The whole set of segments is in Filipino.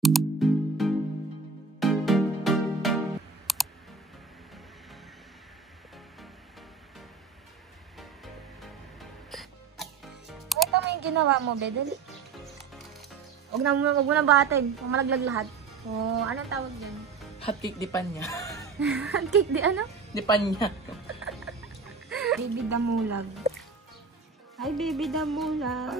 Ito mo yung ginawa mo, Bedel. Huwag mo na batin. Kung malaglag lahat. O, anong tawag dyan? Hotcake di panya. Cake di ano? Di panya. Baby damulag. Hi, baby damulag.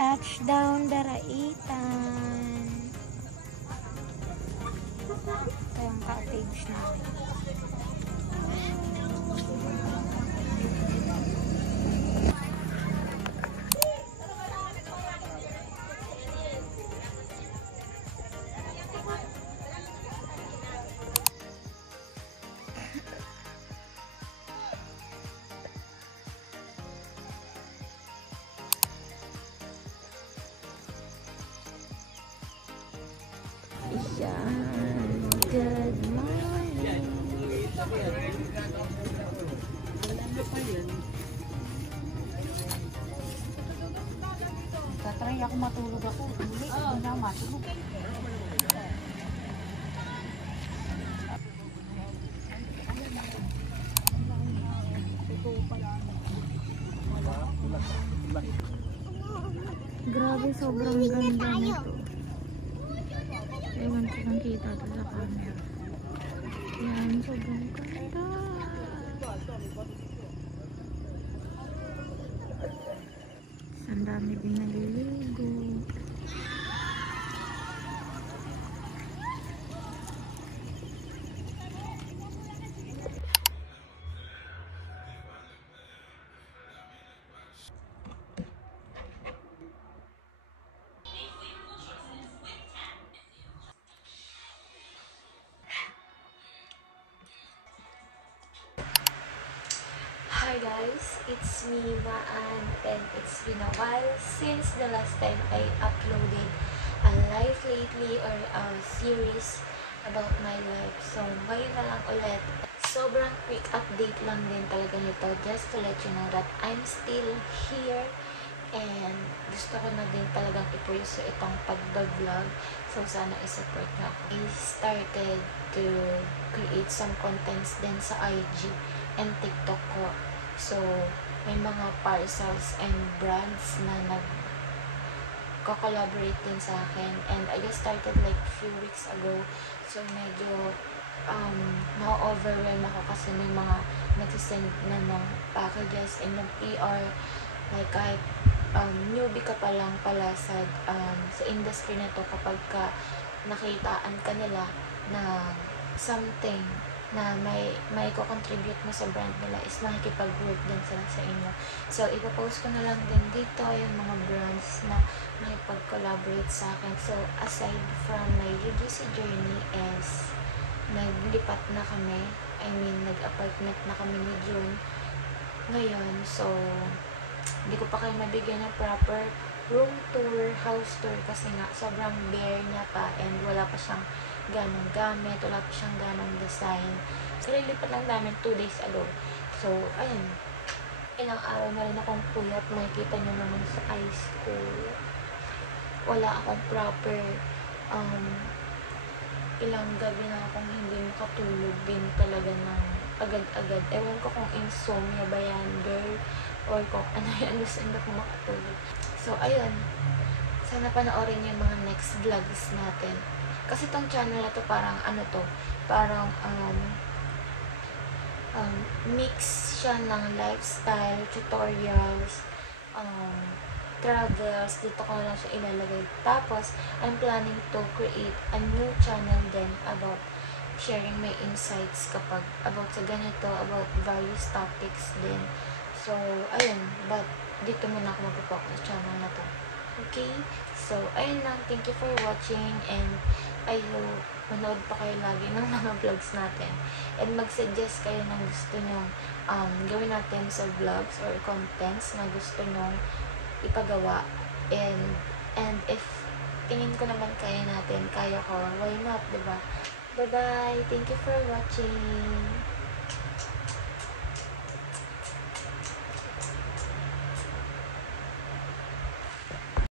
Touchdown Daraitan. Ito yung cottage namin. Yan. Good morning. Tatry ako matulog ako. Hindi na matulog. Grabe, sobrang ganda nito. Ewan ko kung kita ito sa camera. Yan, sobrang ganda. Ang dami din naliligo. Hi guys, it's me Maan, and it's been a while since the last time I uploaded a live lately or a series about my life. So ngayon na lang ulit. Sobrang quick update lang din talaga nito, just to let you know that I'm still here and gusto ko na din talagang i-pursue itong pag-vlog. So sana i-support na ako. I started to create some contents din sa IG and TikTok ko. So, may mga parcels and brands na nag-collaborate din sa akin. And I just started like few weeks ago. So, medyo na-overwhelm ako kasi may mga nagsisend na ng packages and ng PR. Like kahit newbie ka pa lang pala sa industry na to, kapag ka nakitaan ka nila na something na may ko-contribute mo sa brand nila is makikipag-work din sila sa inyo. So, ipopost ko na lang din dito yung mga brands na makipag-collaborate sa akin. So, aside from my UGC journey is naglipat na kami. I mean, nag-apartment na kami ni June ngayon. So, hindi ko pa kayo mabigyan ng proper room tour, house tour kasi nga sobrang bare niya pa and wala pa siyang ganong gamit, wala pa siyang ganong design. So, lilipat lang namin 2 days ago. So, ayun. Ilang araw na rin akong puyat. Makikita nyo naman sa high school. Wala akong proper, ilang gabi na akong hindi makatulog din talaga ng agad-agad. Ewan ko kung insomnia ba yan, girl, or kung ano yan, gusto hindi ako makatulog. So, ayun. Sana panoorin yung mga next vlogs natin. Kasi tong channel na to parang mix siya ng lifestyle, tutorials, travels, dito ko lang siya ilalagay. Tapos, I'm planning to create a new channel din about sharing my insights kapag about sa ganito, about various topics din. So, ayun, but dito muna ako mag-focus sa channel na to. Okay? So, ayun lang. Thank you for watching and I hope manood pa kayo lagi ng mga vlogs natin. And mag-suggest kayo ng gusto nyo gawin natin sa vlogs or contents na gusto nyo ipagawa. And if tingin ko naman kaya natin, kaya ko, why not, diba? Bye-bye! Thank you for watching!